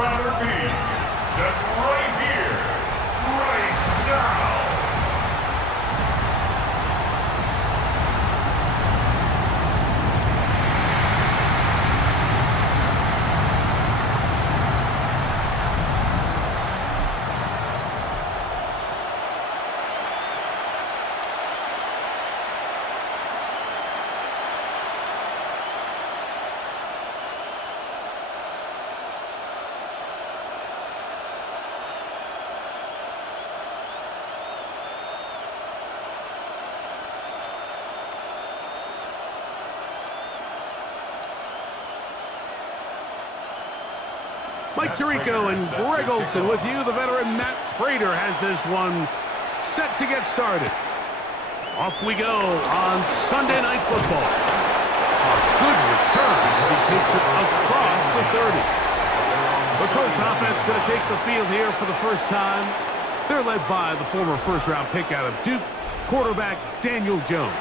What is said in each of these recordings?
rather be than right here, right now? Mike Tirico and Greg Olson with you. The veteran Matt Prater has this one set to get started. Off we go on Sunday Night Football. A good return as he takes it across the 30. The Colts offense going to take the field here for the first time. They're led by the former first-round pick out of Duke, quarterback Daniel Jones.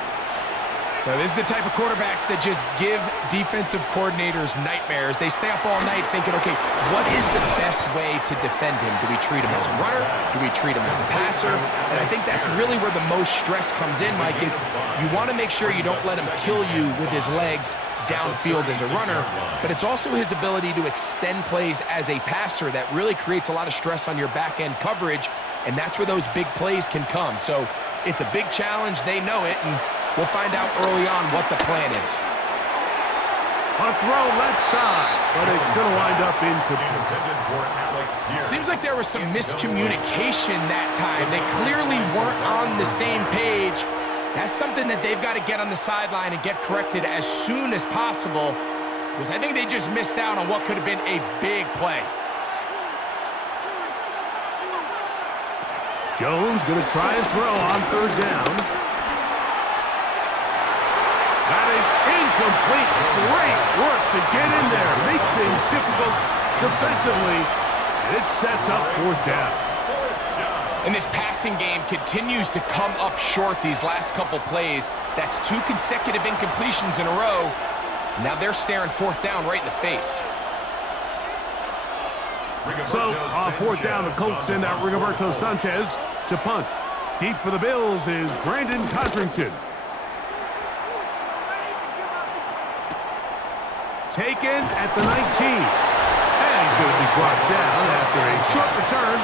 Now, this is the type of quarterbacks that just give defensive coordinators nightmares. They stay up all night thinking, okay, what is the best way to defend him? Do we treat him as a runner? Do we treat him as a passer? And I think that's really where the most stress comes in, Mike, is you want to make sure you don't let him kill you with his legs downfield as a runner, but it's also his ability to extend plays as a passer that really creates a lot of stress on your back-end coverage, and that's where those big plays can come. So it's a big challenge. They know it, and we'll find out early on what the plan is. A throw left side, but it's going to wind up incomplete. Seems like there was some miscommunication that time. They clearly weren't on the same page. That's something that they've got to get on the sideline and get corrected as soon as possible, because I think they just missed out on what could have been a big play. Jones going to try his throw on third down. That is incomplete. Great work to get in there, make things difficult defensively. It sets up fourth down. And this passing game continues to come up short these last couple plays. That's 2 consecutive incompletions in a row. Now they're staring fourth down right in the face. So, on fourth down, the Colts send out Rigoberto Sanchez to punt. Deep for the Bills is Brandon Codrington. Taken at the 19. And he's going to be brought down after a short return.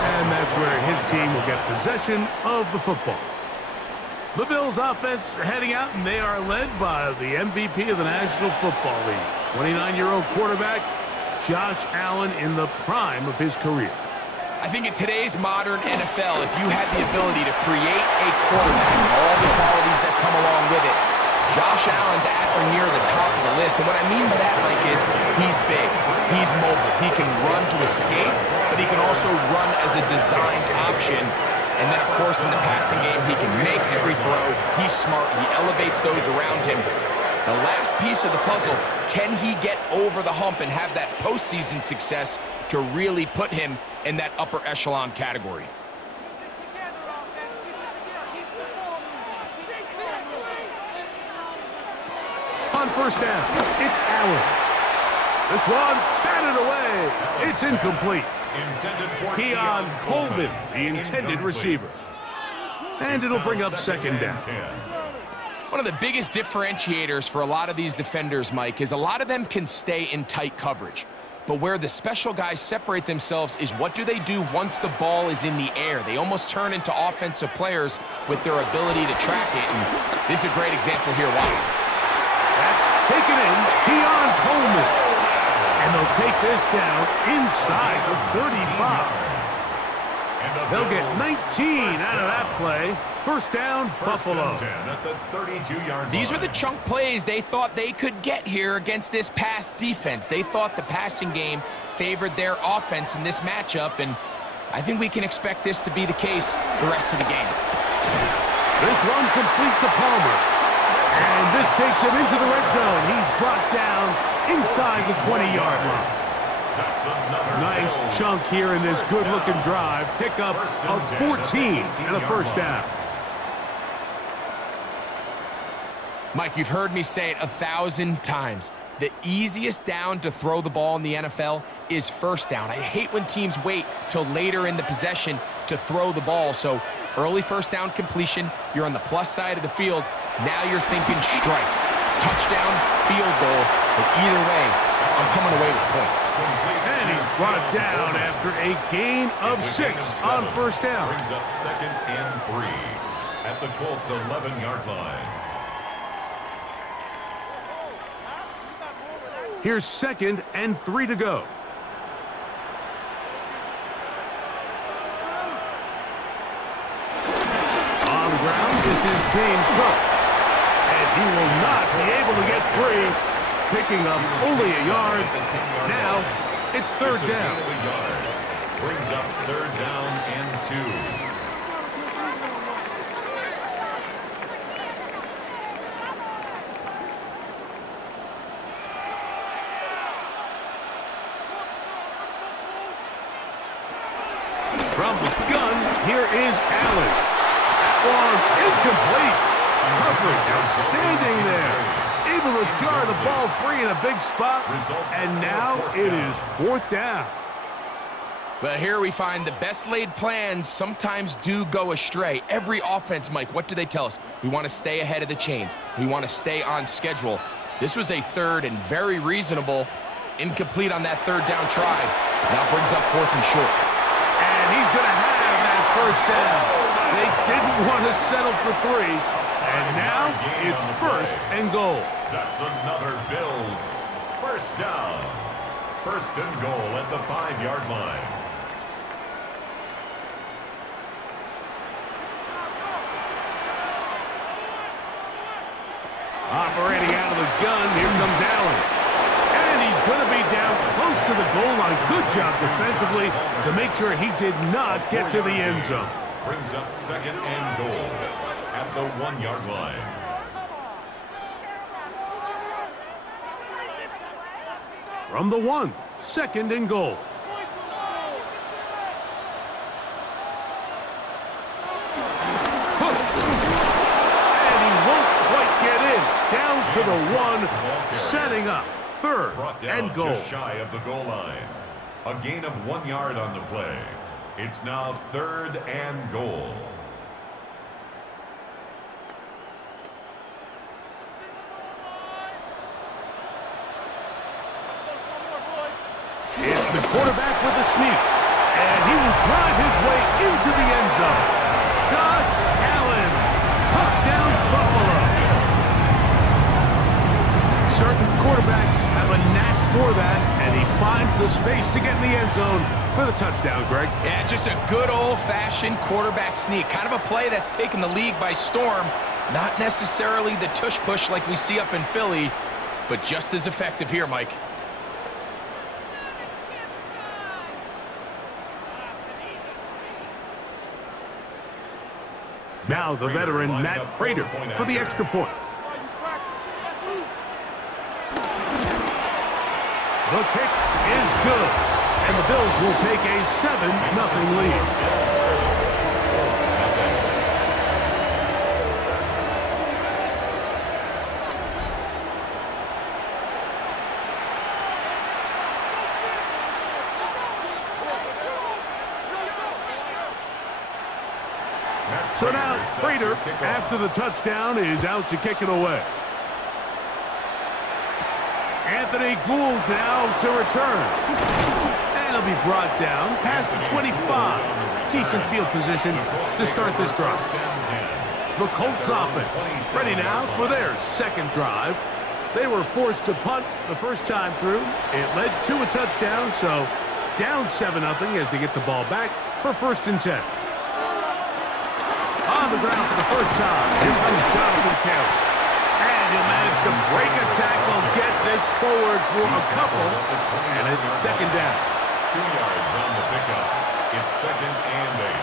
And that's where his team will get possession of the football. The Bills offense heading out, and they are led by the MVP of the National Football League, 29-year-old quarterback Josh Allen in the prime of his career. I think in today's modern NFL, if you had the ability to create a quarterback and all the qualities that come along with it, Josh Allen's at or near the top of the list. And what I mean by that, Mike, is he's big, he's mobile, he can run to escape, but he can also run as a designed option. And then, of course, in the passing game, he can make every throw. He's smart, he elevates those around him. The last piece of the puzzle, can he get over the hump and have that postseason success to really put him in that upper echelon category? On first down, it's Allen. This one batted away. It's incomplete. Keon Coleman, the intended receiver. And it'll bring up second down. One of the biggest differentiators for a lot of these defenders, Mike, is a lot of them can stay in tight coverage. But where the special guys separate themselves is what do they do once the ball is in the air? They almost turn into offensive players with their ability to track it. And this is a great example here. Watch. That's taken in, Keon Coleman. And they'll take this down inside the 35. They'll get 19 out of that play. First down, Buffalo. These are the chunk plays they thought they could get here against this pass defense. They thought the passing game favored their offense in this matchup, and I think we can expect this to be the case the rest of the game. This one complete to Palmer. And this takes him into the red zone. He's brought down inside the 20-yard line. Nice chunk here in this good-looking drive. Pickup of 14 and a first down. Mike, you've heard me say it 1,000 times. The easiest down to throw the ball in the NFL is first down. I hate when teams wait till later in the possession to throw the ball. So early first down completion, you're on the plus side of the field. Now you're thinking strike, touchdown, field goal. But either way, I'm coming away with points. And he's brought down after a gain of 6 on first down. Brings up 2nd and 3 at the Colts' 11-yard line. Here's 2nd and 3 to go. On the ground, this is James Cook. And he will not be able to get free, picking up only a yard. Now, it's 3rd down. Brings up 3rd down and 2. From the gun, here is Allen. That one incomplete. Coverage outstanding there. Able to jar the ball free in a big spot. And now it is 4th down. Well, here we find the best laid plans sometimes do go astray. Every offense, Mike, what do they tell us? We want to stay ahead of the chains. We want to stay on schedule. This was a 3rd and very reasonable. Incomplete on that 3rd down try. Now brings up 4th and short. And he's going to have that first down. They didn't want to settle for 3. And now it's 1st and goal. That's another Bills first down. 1st and goal at the 5-yard line. Operating out of the gun, here comes Allen. And he's going to be down close to the goal line. Good job defensively to make sure he did not get to the end zone. Brings up 2nd and goal at the 1-yard line. From the 1, 2nd and goal. Cook. And he won't quite get in. Down to the 1, setting up 3rd Brought down and goal. just shy of the goal line. A gain of 1 yard on the play. It's now 3rd and goal. It's the quarterback with the sneak. And he will drive his way into the end zone. Josh Allen. Touchdown, Buffalo. Certain quarterbacks have a knack for that, and he finds the space to get in the end zone for the touchdown, Greg. Yeah, just a good old-fashioned quarterback sneak. Kind of a play that's taken the league by storm. Not necessarily the tush-push like we see up in Philly, but just as effective here, Mike. Now the veteran Matt Prater for the extra point. The kick is good, and the Bills will take a 7-0 lead. So now Prater, after the touchdown, is out to kick it away. Anthony Gould now to return. And he'll be brought down past the 25. Decent field position to start this drive. The Colts offense ready now for their 2nd drive. They were forced to punt the first time through. It led to a touchdown, so down 7-0 as they get the ball back for 1st and 10. On the ground for the first time. Here comes Jonathan Taylor. And he'll manage to break a tackle, get this forward for a couple, and it's 2nd down. 2 yards on the pickup. It's 2nd and 8.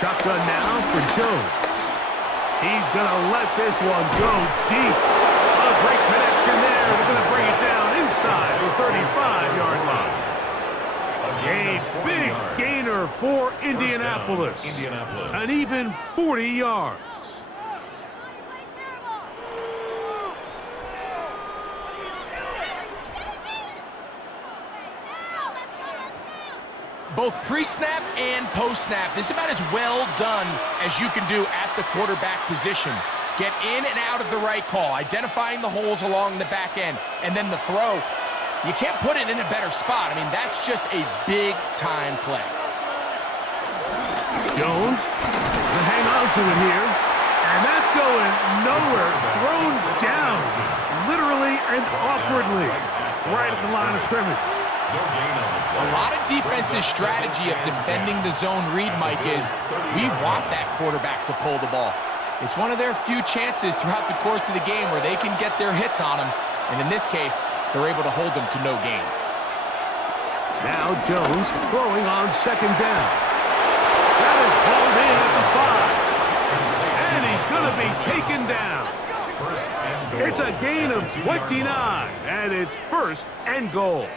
Shotgun now for Jones. He's going to let this one go deep. A great connection there. They're going to bring it down inside the 35-yard line. A big gainer for Indianapolis. An even 40 yards. Both pre-snap and post-snap, this is about as well done as you can do at the quarterback position. Get in and out of the right call, identifying the holes along the back end, and then the throw. You can't put it in a better spot. I mean, that's just a big-time play. Jones to hang on to it here, and that's going nowhere. Thrown down, literally and awkwardly, right at the line of scrimmage. A lot of defense's strategy of defending the zone read, Mike, is we want that quarterback to pull the ball. It's one of their few chances throughout the course of the game where they can get their hits on him, and in this case, they're able to hold them to no gain. Now Jones throwing on second down. That is hauled in at the 5, and he's going to be taken down. It's a gain of 29, and it's 1st and goal.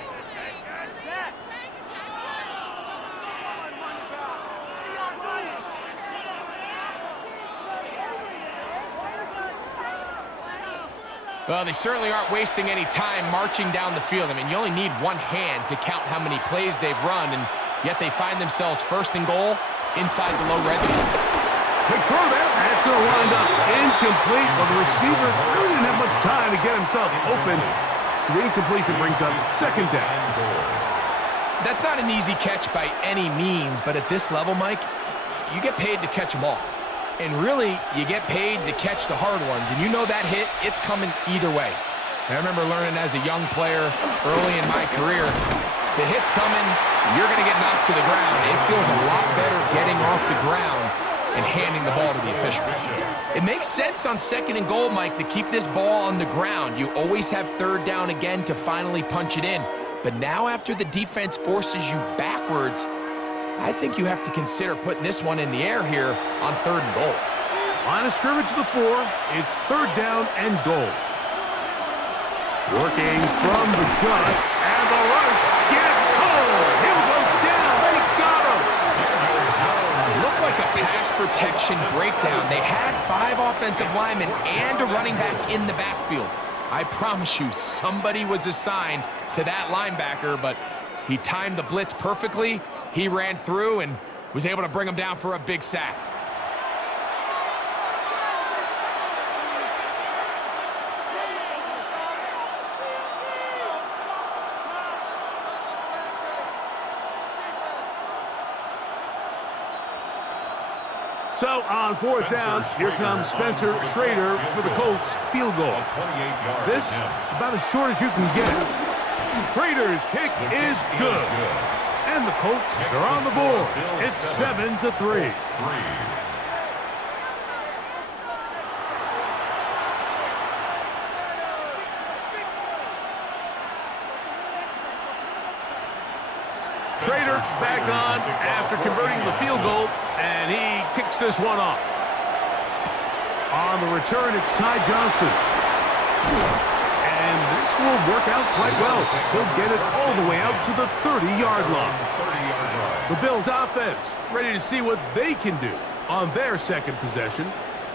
Well, they certainly aren't wasting any time marching down the field. I mean, you only need one hand to count how many plays they've run, and yet they find themselves 1st and goal inside the low red zone. Quick throw there. That's going to wind up incomplete, but the receiver really didn't have much time to get himself open, so the incompletion brings up 2nd down. That's not an easy catch by any means, but at this level, Mike, you get paid to catch them all. And really, you get paid to catch the hard ones. And you know that hit, it's coming either way. I remember learning as a young player early in my career, the hit's coming, you're going to get knocked to the ground. It feels a lot better getting off the ground and handing the ball to the official. It makes sense on 2nd and goal, Mike, to keep this ball on the ground. You always have 3rd down again to finally punch it in. But now after the defense forces you backwards, I think you have to consider putting this one in the air here on 3rd and goal. Line of scrimmage to the 4. It's 3rd down and goal. Working from the gun, and the rush gets home. He'll go down. They got him. Looked like a pass protection breakdown. They had 5 offensive linemen and a running back in the backfield. I promise you, somebody was assigned to that linebacker, but he timed the blitz perfectly. He ran through and was able to bring him down for a big sack. So on 4th down, here comes Spencer Schrader for the Colts field goal. This about as short as you can get. Schrader's kick is good. And the Colts are on the board. It's 7-3. Schrader back on after converting the field goal, and he kicks this one off. On the return, it's Ty Johnson. And this will work out quite well. He'll get it all the way out to the 30-yard line. The Bills offense ready to see what they can do on their 2nd possession.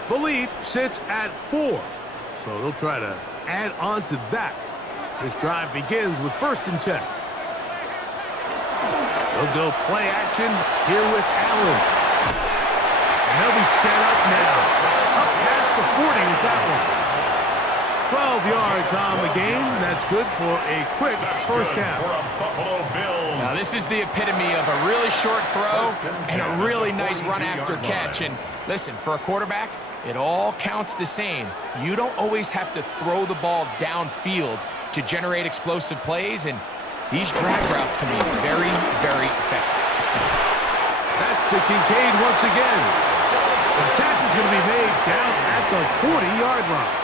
The lead sits at 4, so they'll try to add on to that. This drive begins with 1st and 10. They'll go play action here with Allen. And they'll be set up now. Up past the 40 with that one. 12 yards on the game. That's good for a quick 1st down. Now this is the epitome of a really short throw and a really nice run after catch. And listen, for a quarterback, it all counts the same. You don't always have to throw the ball downfield to generate explosive plays, and these drag routes can be very, very effective. That's to Kincaid once again. The tackle's going to be made down at the 40-yard line.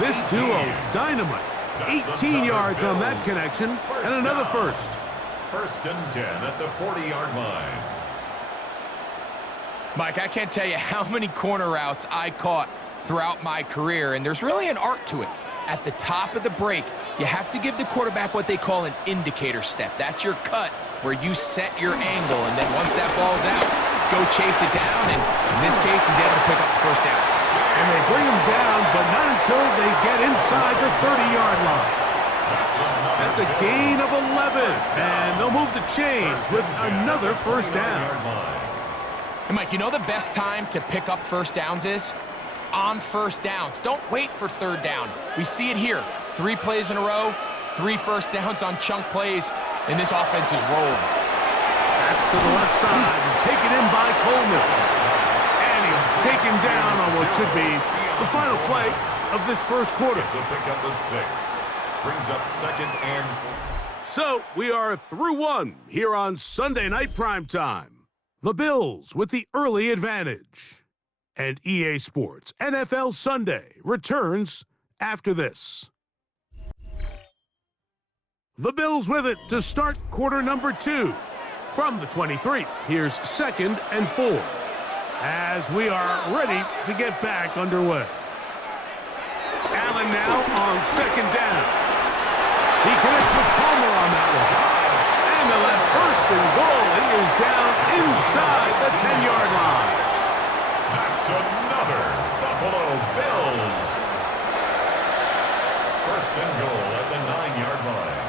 This duo, dynamite. 18 yards on that connection, and another 1st. 1st and 10 at the 40-yard line. Mike, I can't tell you how many corner routes I caught throughout my career, and there's really an art to it. At the top of the break, You have to give the quarterback what they call an indicator step. That's your cut where you set your angle, and then once that ball's out, go chase it down, and in this case, he's able to pick up the first down. And they bring him down, but not until they get inside the 30-yard line. That's a gain of 11, and they'll move the chains with another first down. And Mike, you know the best time to pick up first downs is? On first downs. Don't wait for third down. We see it here. 3 plays in a row, 3 first downs on chunk plays, and this offense is rolling. That's to the left side, and taken in by Coleman. And he's taken down on what should be the final play of this first quarter. It's a pickup of 6. Brings up second and... So, we are through 1 here on Sunday Night Primetime. The Bills with the early advantage. And EA Sports NFL Sunday returns after this. The Bills with it to start quarter number 2. From the 23, here's 2nd and 4. As we are ready to get back underway. Allen now on 2nd down. He connects with Palmer on that one. And the left first and goal. He is down inside the 10-yard line. That's another Buffalo Bills. First and goal at the 9-yard line.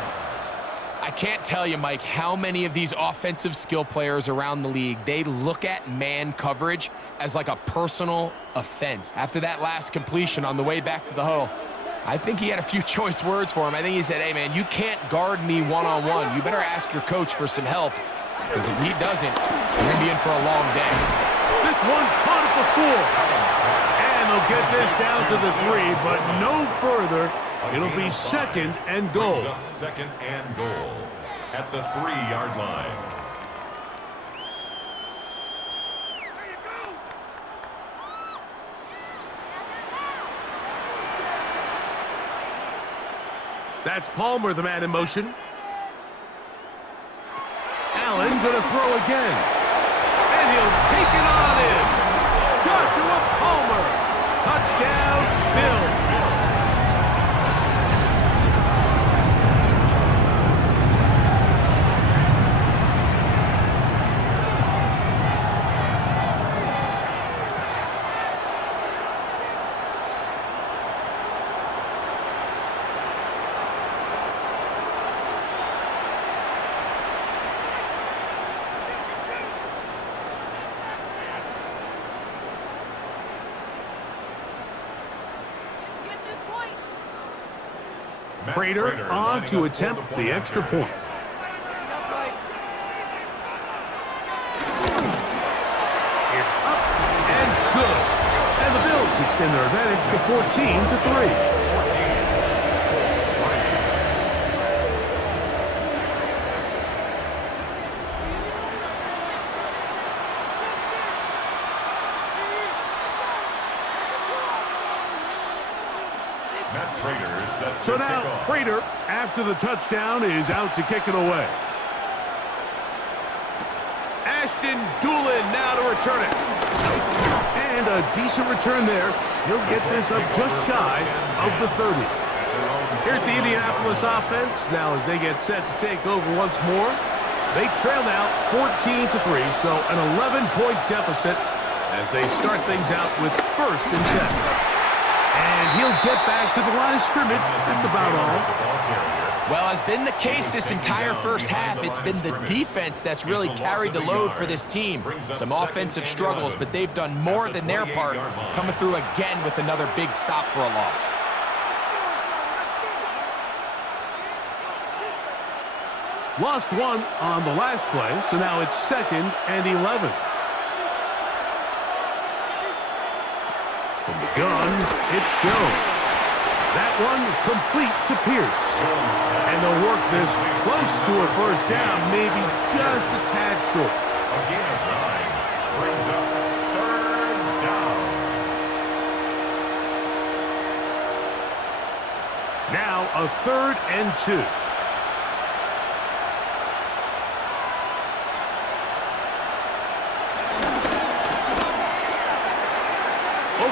I can't tell you, Mike, how many of these offensive skill players around the league, they look at man coverage as like a personal offense. After that last completion on the way back to the huddle, I think he had a few choice words for him. I think he said, hey, man, you can't guard me one-on-one. You better ask your coach for some help, because if he doesn't, you're going to be in for a long day. This one caught at the 4. And they'll get this down to the 3, but no further. It'll be 2nd and goal. Brings up 2nd and goal at the 3-yard line. That's Palmer, the man in motion. Allen gonna throw again. And he'll take it on in. Joshua Palmer. Touchdown, Bills. Prater on to attempt the extra point. It's up and good. And the Bills extend their advantage to 14-3. So now, Prater, after the touchdown, is out to kick it away. Ashton Doolin now to return it. And a decent return there. He'll get this up just shy of the 30. Here's the Indianapolis offense. Now as they get set to take over once more. They trail now 14-3, so an 11-point deficit as they start things out with 1st and 10. And he'll get back to the line of scrimmage. That's about all. Well, as been the case this entire first half, it's been the defense that's really carried the load for this team. Some offensive struggles, but they've done more than their part, coming through again with another big stop for a loss. Lost 1 on the last play, so now it's 2nd and 11. From the gun, it's Jones. That one complete to Pierce. And they'll work this close to a first down, maybe just a tad short. A gain of 9 brings up 3rd down. Now a 3rd and 2.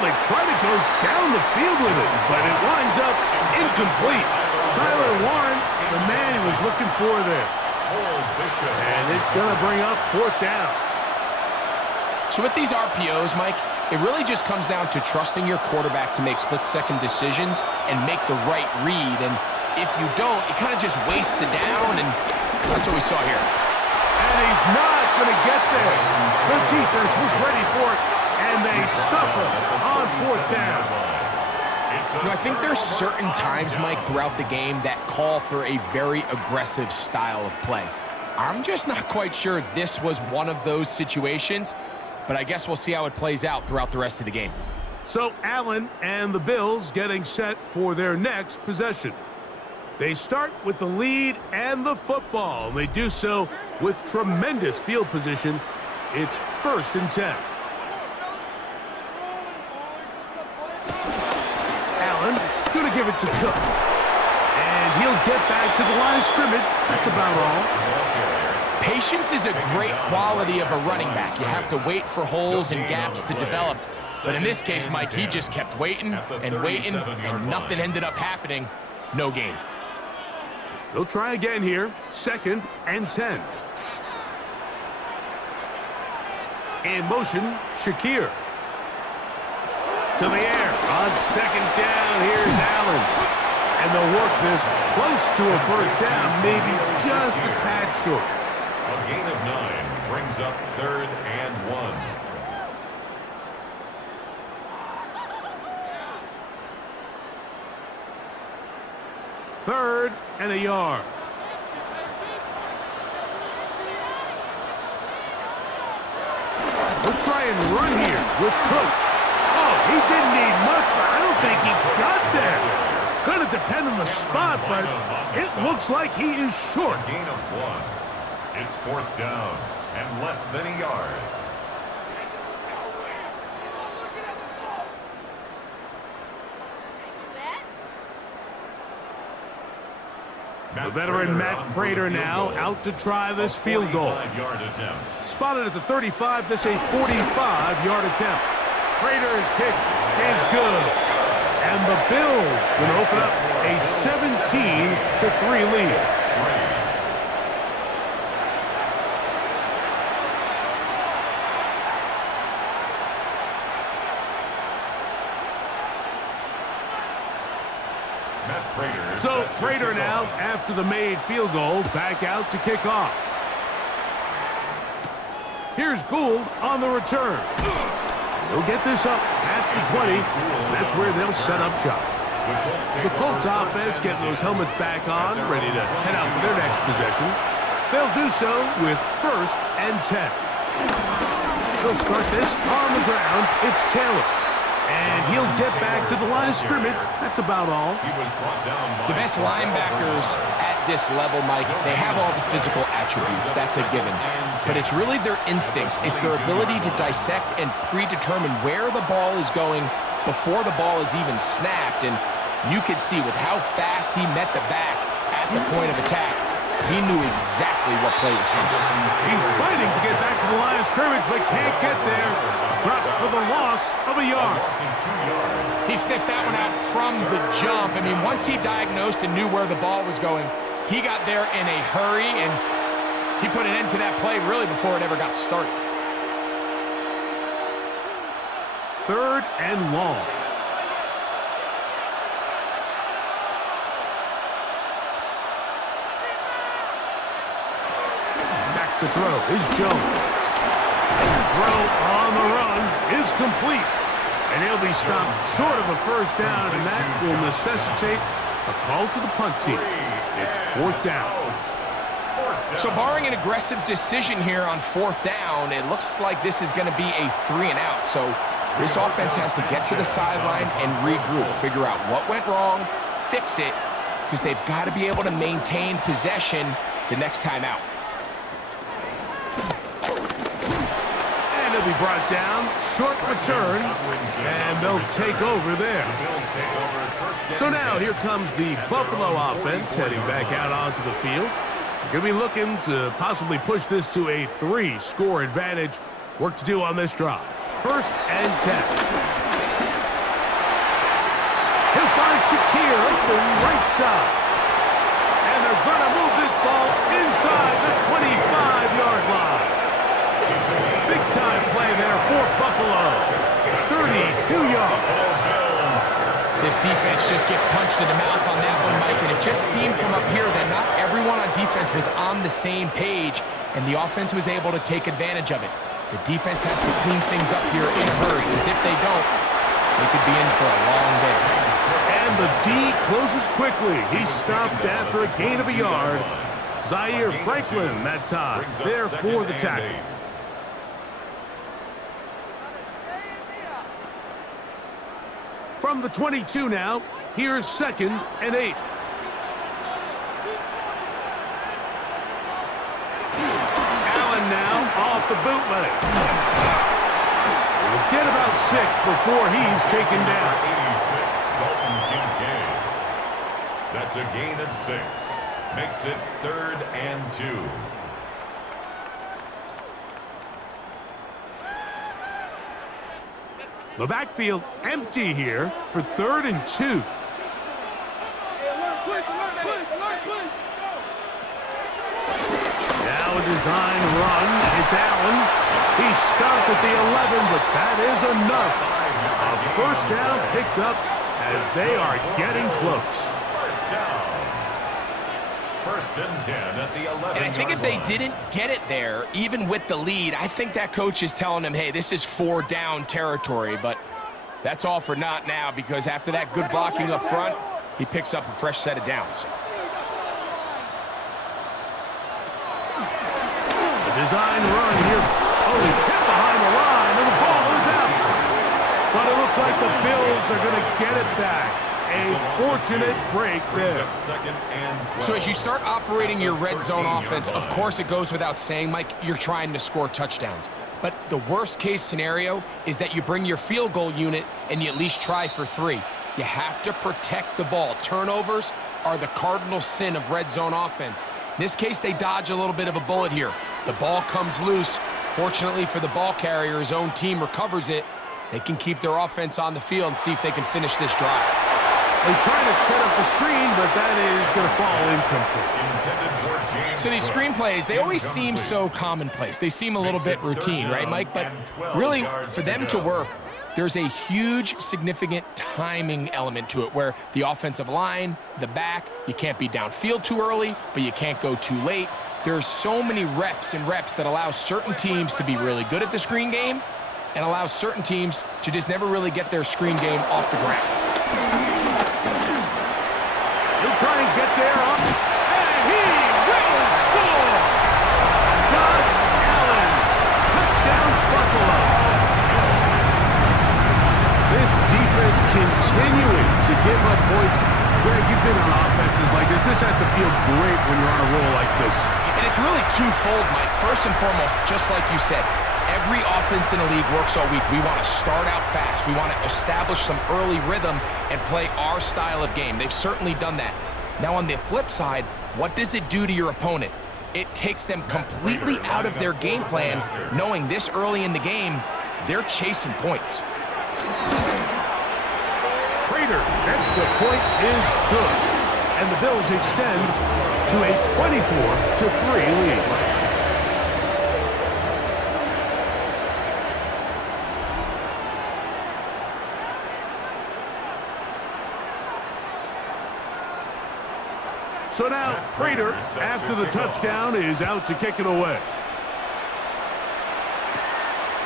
They try to go down the field with it, but it winds up incomplete. Tyler Warren, the man he was looking for there. And it's going to bring up 4th down. So with these RPOs, Mike, it really just comes down to trusting your quarterback to make split-second decisions and make the right read. And if you don't, you kind of just waste the down, and that's what we saw here. And he's not going to get there. The defense was ready for it, and they stuff him on 4th down. You know, I think there's certain times, Mike, throughout the game that call for a very aggressive style of play. I'm just not quite sure this was one of those situations, but I guess we'll see how it plays out throughout the rest of the game. So Allen and the Bills getting set for their next possession. They start with the lead and the football. They do so with tremendous field position. It's 1st and 10. Allen going to give it to Cook. And he'll get back to the line of scrimmage. That's about all. Patience is a great quality of a running back. You have to wait for holes and gaps to develop. But in this case, Mike, he just kept waiting and waiting, and nothing ended up happening. No gain. They'll try again here. 2nd and 10. In motion, Shakir. To the air. On 2nd down, here's Allen. And they'll work this close to a 1st down, maybe just a tad short. A gain of 9 brings up 3rd and 1. Third and a yard. We'll try and run here with Cook. Oh, he didn't need much, but I don't think he got there. Going to depend on the spot, but it looks like he is short. A gain of 1. It's 4th down and less than a yard. The veteran Matt Prater now out to try this field goal. Spotted at the 35, this a 45-yard attempt. Prater's kick is good. And the Bills going to open up a 17-3 lead. So Prater now, after the made field goal, back out to kick off. Here's Gould on the return. They'll get this up past the 20, and that's where they'll set up shop. The Colts offense getting those helmets back on, ready to head out for their next possession. They'll do so with 1st and 10. They'll start this on the ground. It's Taylor. And he'll get back to the line of scrimmage. That's about all. The best linebackers at this level, Mike, they have all the physical attributes. That's a given. But it's really their instincts. It's their ability to dissect and predetermine where the ball is going before the ball is even snapped. And you could see with how fast he met the back at the point of attack, he knew exactly what play was coming. He's fighting to get back to the line of scrimmage, but can't get there. Drop for the loss of a yard. He sniffed that one out from the jump. I mean, once he diagnosed and knew where the ball was going, he got there in a hurry, and he put an end to that play really before it ever got started. 3rd and long. Back to throw is Jones. Throw on the run is complete. And he'll be stopped short of a 1st down, and that will necessitate a call to the punt team. It's 4th down. So barring an aggressive decision here on 4th down, it looks like this is going to be a 3 and out. So this offense has to get to the sideline and regroup, figure out what went wrong, fix it, because they've got to be able to maintain possession the next time out. He'll be brought down, short return, and they'll take over there. So now here comes the Buffalo offense heading back out onto the field. They're going to be looking to possibly push this to a 3-score advantage. Work to do on this drive. 1st and 10. He'll find Shakir open right side. inside the 25-yard line. Big-time play there for Buffalo. 32 yards. This defense just gets punched in the mouth on that one, Mike, and it just seemed from up here that not everyone on defense was on the same page, and the offense was able to take advantage of it. The defense has to clean things up here in a hurry, because if they don't, they could be in for a long day. And the D closes quickly. He's stopped after a gain of a yard. Zaire Franklin that time there for the tackle. From the 22 now, here's 2nd and 8. Allen now off the bootleg. He'll get about 6 before he's taken down. 86, Dalton Kincaid. That's a gain of 6. Makes it 3rd and 2. The backfield empty here for 3rd and 2. Now a design run. It's Allen. He's stopped at the 11, but that is enough. A first down picked up as they are getting close. First down. 1st and 10 at the 11. And I think if they didn't get it there, even with the lead, I think that coach is telling them, hey, this is 4 down territory, but that's all for naught now, because after that good blocking up front, he picks up a fresh set of downs. The design run here. Oh, he's hit behind the line, and the ball is out. But it looks like the Bills are going to get it back. A fortunate break there. So as you start operating your red zone offense, of course it goes without saying, Mike, you're trying to score touchdowns. But the worst case scenario is that you bring your field goal unit and you at least try for 3. You have to protect the ball. Turnovers are the cardinal sin of red zone offense. In this case, they dodge a little bit of a bullet here. The ball comes loose. Fortunately for the ball carrier, his own team recovers it. They can keep their offense on the field and see if they can finish this drive. They're trying to set up the screen, but that is going to fall incomplete. So these screenplays, they always seem so commonplace. They seem a little bit routine, right, Mike? But really, for them to work, there's a huge, significant timing element to it where the offensive line, the back, you can't be downfield too early, but you can't go too late. There's so many reps and reps that allow certain teams to be really good at the screen game and allow certain teams to just never really get their screen game off the ground. He'll try and get there up, and he will score! Josh Allen, touchdown Buffalo. This defense continuing to give up points. Greg, you've been on offenses like this. This has to feel great when you're on a roll like this. And it's really twofold, Mike. First and foremost, just like you said, every offense in the league works all week. We want to start out fast. We want to establish some early rhythm and play our style of game. They've certainly done that. Now, on the flip side, what does it do to your opponent? It takes them completely out of their game plan, knowing this early in the game, they're chasing points. Prater, extra point is good. And the Bills extend to a 24-3 lead. So now, Prater, after the touchdown, is out to kick it away.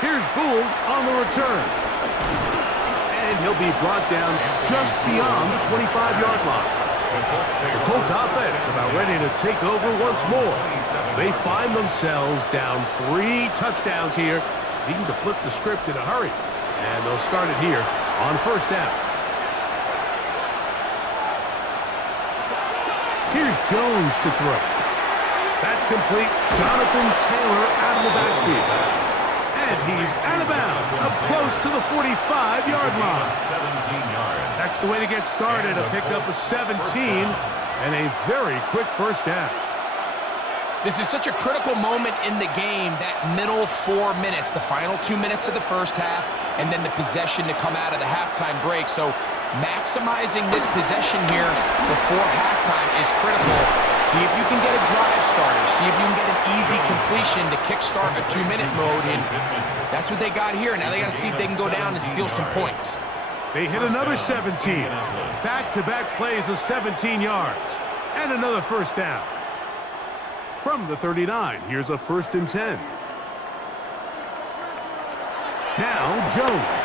Here's Gould on the return. And he'll be brought down just beyond the 25-yard line. The Colts offense about ready to take over once more. They find themselves down 3 touchdowns here, needing to flip the script in a hurry. And they'll start it here on first down. Here's Jones to throw. That's complete. Jonathan Taylor out of the backfield. And he's out of bounds, up close to the 45-yard line. 17 yards. That's the way to get started, a pickup of 17 and a very quick first down. This is such a critical moment in the game, that middle 4 minutes, the final 2 minutes of the first half, and then the possession to come out of the halftime break. So Maximizing this possession here before halftime is critical. See if you can get a drive starter. See if you can get an easy completion to kickstart a 2-minute mode. And that's what they got here. Now they got to see if they can go down and steal some points. They hit another 17. Back-to-back plays of 17 yards. And another first down. From the 39, here's a 1st and 10. Now Jones.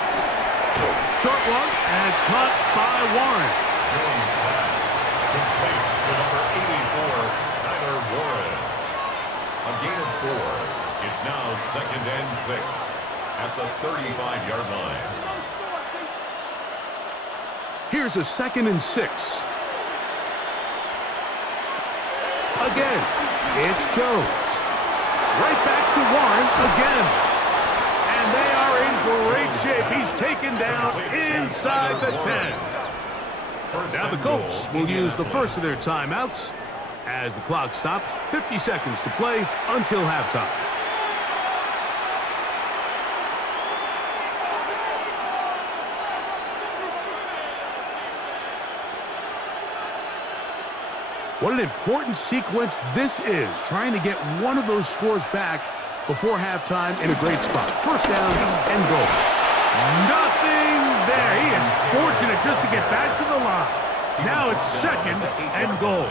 Short one, and it's caught by Warren. Jones pass complete to number 84, Tyler Warren. A gain of 4. It's now 2nd and 6 at the 35-yard line. Here's a 2nd and 6. Again, it's Jones. Right back to Warren again. And they are in great shape. He's taken down inside the 10. Now the Colts will use the first of their timeouts as the clock stops. 50 seconds to play until halftime. What an important sequence this is, trying to get one of those scores back before halftime in a great spot. First down and goal. Nothing there. He is fortunate just to get back to the line. Now it's 2nd and goal.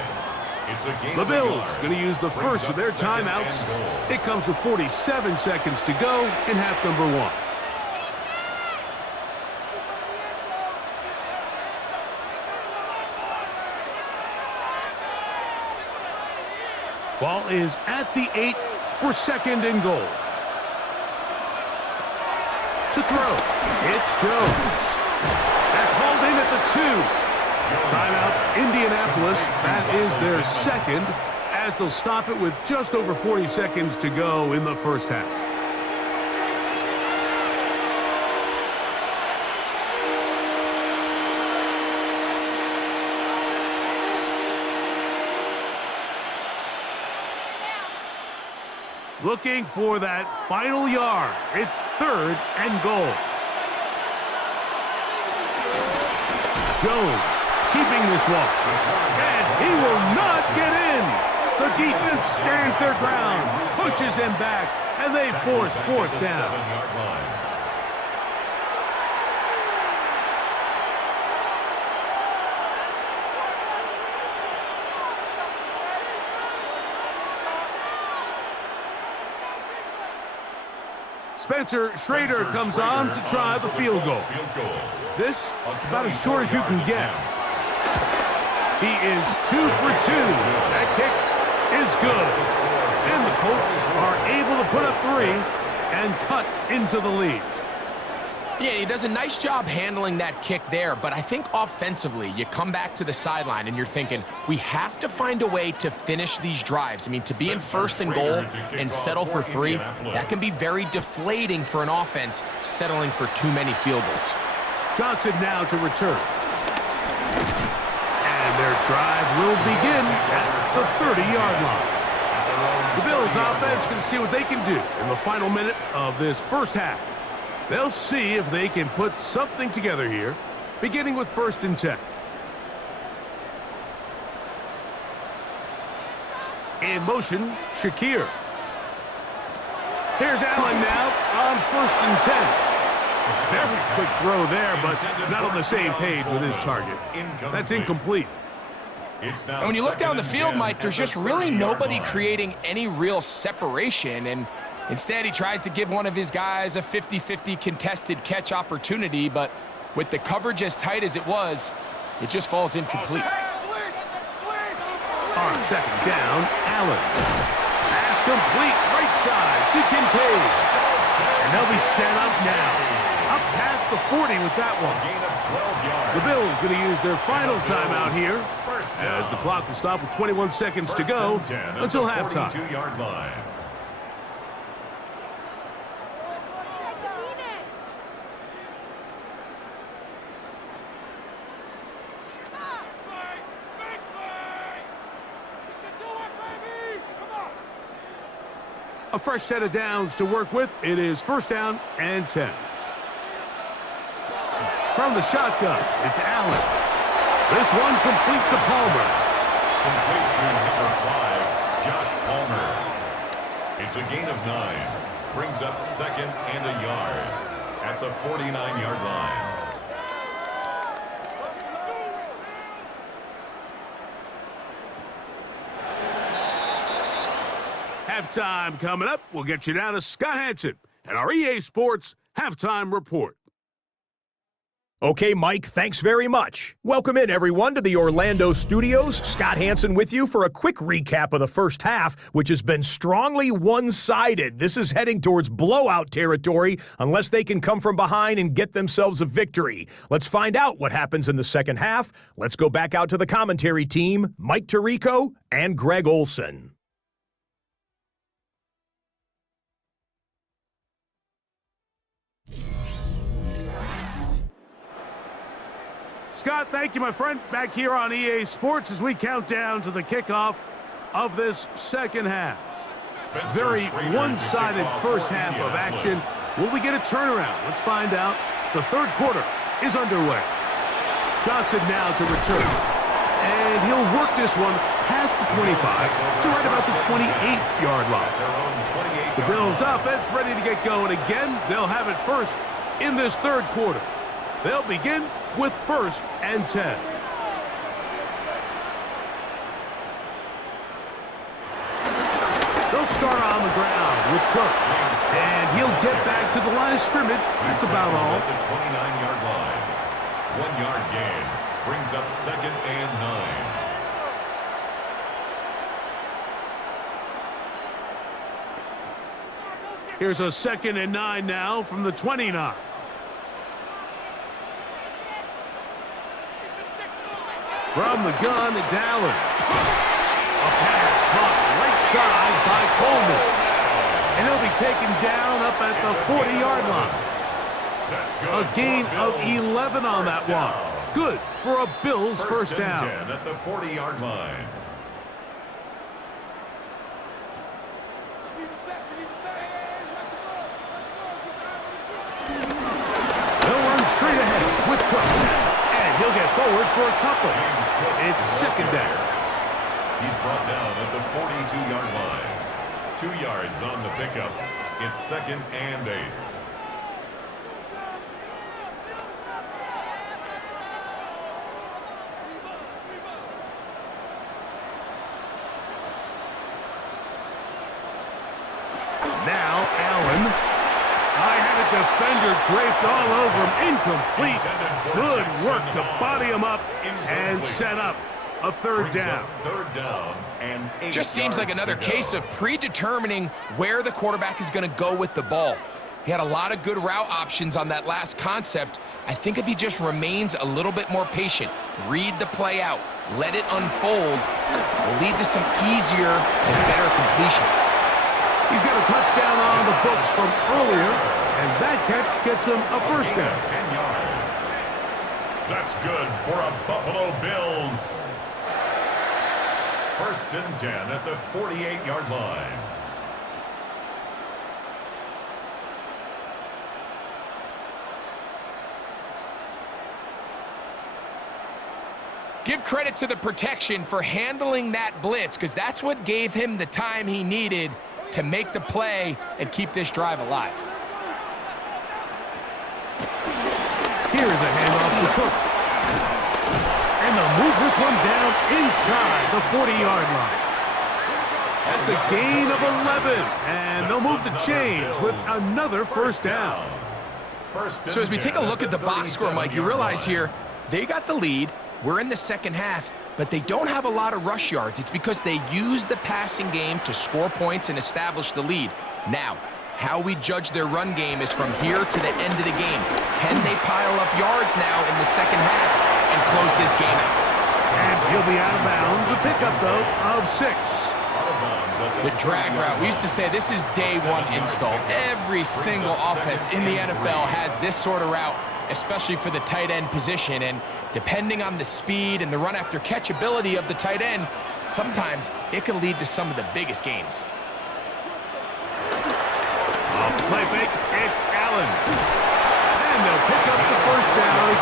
The Bills going to use the first of their timeouts. It comes with 47 seconds to go in half number 1. Ball is at the 8 for 2nd and goal. To throw, it's Jones. That's holding at the 2. Timeout, Indianapolis. That is their 2nd, as they'll stop it with just over 40 seconds to go in the first half. Looking for that final yard. It's 3rd and goal. Jones keeping this one. And he will not get in. The defense stands their ground, pushes him back, and they force 4th down. Spencer Schrader comes on to try the field goal. This about as short as you can get. He is 2 for 2. That kick is good. And the Colts are able to put up 3 and cut into the lead. Yeah, he does a nice job handling that kick there, but I think offensively, you come back to the sideline and you're thinking, we have to find a way to finish these drives. I mean, to be in 1st and goal and settle for 3, that can be very deflating for an offense settling for too many field goals. Johnson now to return. And their drive will begin at the 30-yard line. The Bills offense can see what they can do in the final minute of this first half. They'll see if they can put something together here, beginning with 1st and 10. In motion, Shakir. Here's Allen now on 1st and 10. A very quick throw there, but not on the same page with his target. That's incomplete. And when you look down the field, Mike, there's just really nobody creating any real separation, and instead, he tries to give one of his guys a 50-50 contested catch opportunity, but with the coverage as tight as it was, it just falls incomplete. On 2nd down, Allen. Pass complete, right side to Kincaid. And they'll be set up now. Up past the 40 with that one. The Bills going to use their final timeout here as the clock will stop with 21 seconds to go until halftime. A fresh set of downs to work with. It is 1st down and 10. From the shotgun, it's Allen. This one complete to Palmer. Complete to number 5, Josh Palmer. It's a gain of 9. Brings up second and a yard at the 49-yard line. Halftime coming up. We'll get you down to Scott Hansen and our EA Sports Halftime Report. Okay, Mike, thanks very much. Welcome in, everyone, to the Orlando studios. Scott Hansen with you for a quick recap of the first half, which has been strongly one-sided. This is heading towards blowout territory unless they can come from behind and get themselves a victory. Let's find out what happens in the second half. Let's go back out to the commentary team, Mike Tirico and Greg Olson. Scott, thank you, my friend. Back here on EA Sports as we count down to the kickoff of this second half. Very one-sided first half of action. Will we get a turnaround? Let's find out. The third quarter is underway. Johnson now to return. And he'll work this one past the 25 to right about the 28-yard line. The Bills offense ready to get going again. They'll have it first in this third quarter. They'll begin with 1st and 10. They'll start on the ground with Cook. And he'll get back to the line of scrimmage. That's about all. At the 29-yard line. 1-yard gain. Brings up second and 9. Here's a 2nd and 9 now from the 29. From the gun, it's Allen. A pass caught right side by Coleman. And he'll be taken down up at the 40-yard line. A gain of 11 on that one. Good for a Bills first down. 10 at the 40-yard line. They'll run straight ahead with Cook. And he'll get forward for a couple. It's second down. He's brought down at the 42-yard line. 2 yards on the pickup. It's second and 8. Now Allen. I had a defender draped all over him. Incomplete. Good work to body him up and set up a third down. Third down and 8 Just seems like another case of predetermining where the quarterback is going to go with the ball. He had a lot of good route options on that last concept. I think if he just remains a little bit more patient, read the play out, let it unfold, will lead to some easier and better completions. He's got a touchdown on the books from earlier, and that catch gets him a first down. 10 yards. That's good for a Buffalo Bills. 1st and 10 at the 48-yard line. Give credit to the protection for handling that blitz, because that's what gave him the time he needed to make the play and keep this drive alive. Here's a handoff to Cook. And they'll move this one down inside the 40-yard line. That's a gain of 11, and they'll move the chains with another first down. So as we take a look at the box score, Mike, you realize here they got the lead. We're in the second half, but they don't have a lot of rush yards. It's because they use the passing game to score points and establish the lead. Now, how we judge their run game is from here to the end of the game. Can they pile up yards now in the second half and close this game out? And he'll be out of bounds. A pickup, though, of 6. The drag route. We used to say this is day one install. Every single offense in the NFL has this sort of route, especially for the tight end position. And depending on the speed and the run after catch ability of the tight end, sometimes it can lead to some of the biggest gains. Off the play fake, it's Allen. And they'll pick up the first down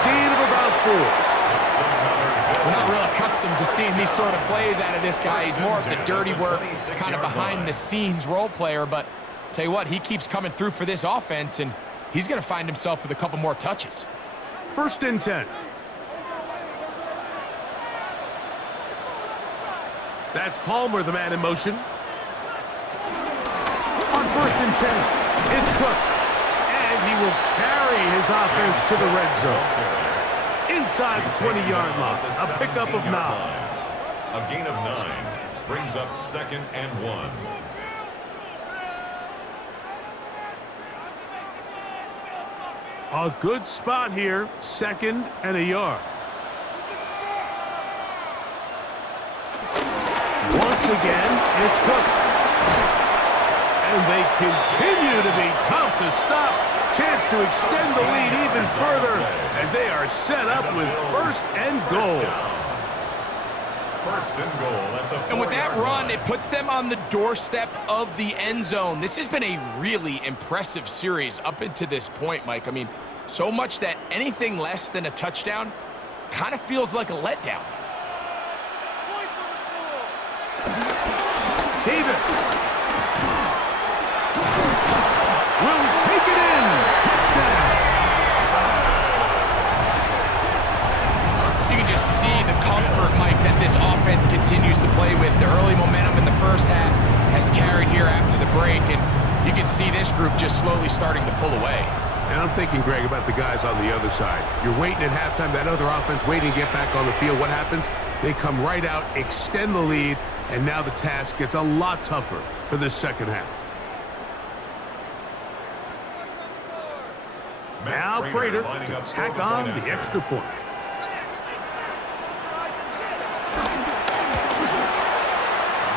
We're not real accustomed to seeing these sort of plays out of this guy. He's more of the dirty work, kind of behind-the-scenes role player. But tell you what, he keeps coming through for this offense, and he's going to find himself with a couple more touches. 1st and 10. That's Palmer, the man in motion. On 1st and 10, it's Cook. And he will carry his offense to the red zone. Inside the 20-yard line, a pickup of 9. A gain of 9 brings up 2nd and 1. A good spot here, 2nd and a yard. Once again, it's Cook. And they continue to be tough to stop. Chance to extend the lead even further as they are set up with 1st and goal. 1st and goal at the 4-yard line. And with that run, it puts them on the doorstep of the end zone. This has been a really impressive series up into this point, Mike. I mean, so much that anything less than a touchdown kind of feels like a letdown. Davis will take it in. Touchdown. You can just see the comfort, Mike, that this offense continues to play with. The early momentum in the first half has carried here after the break, and you can see this group just slowly starting to pull away. And I'm thinking, Greg, about the guys on the other side. You're waiting at halftime, that other offense waiting to get back on the field. What happens? They come right out, extend the lead, and now the task gets a lot tougher for this second half. Now Prater to tack on the extra point.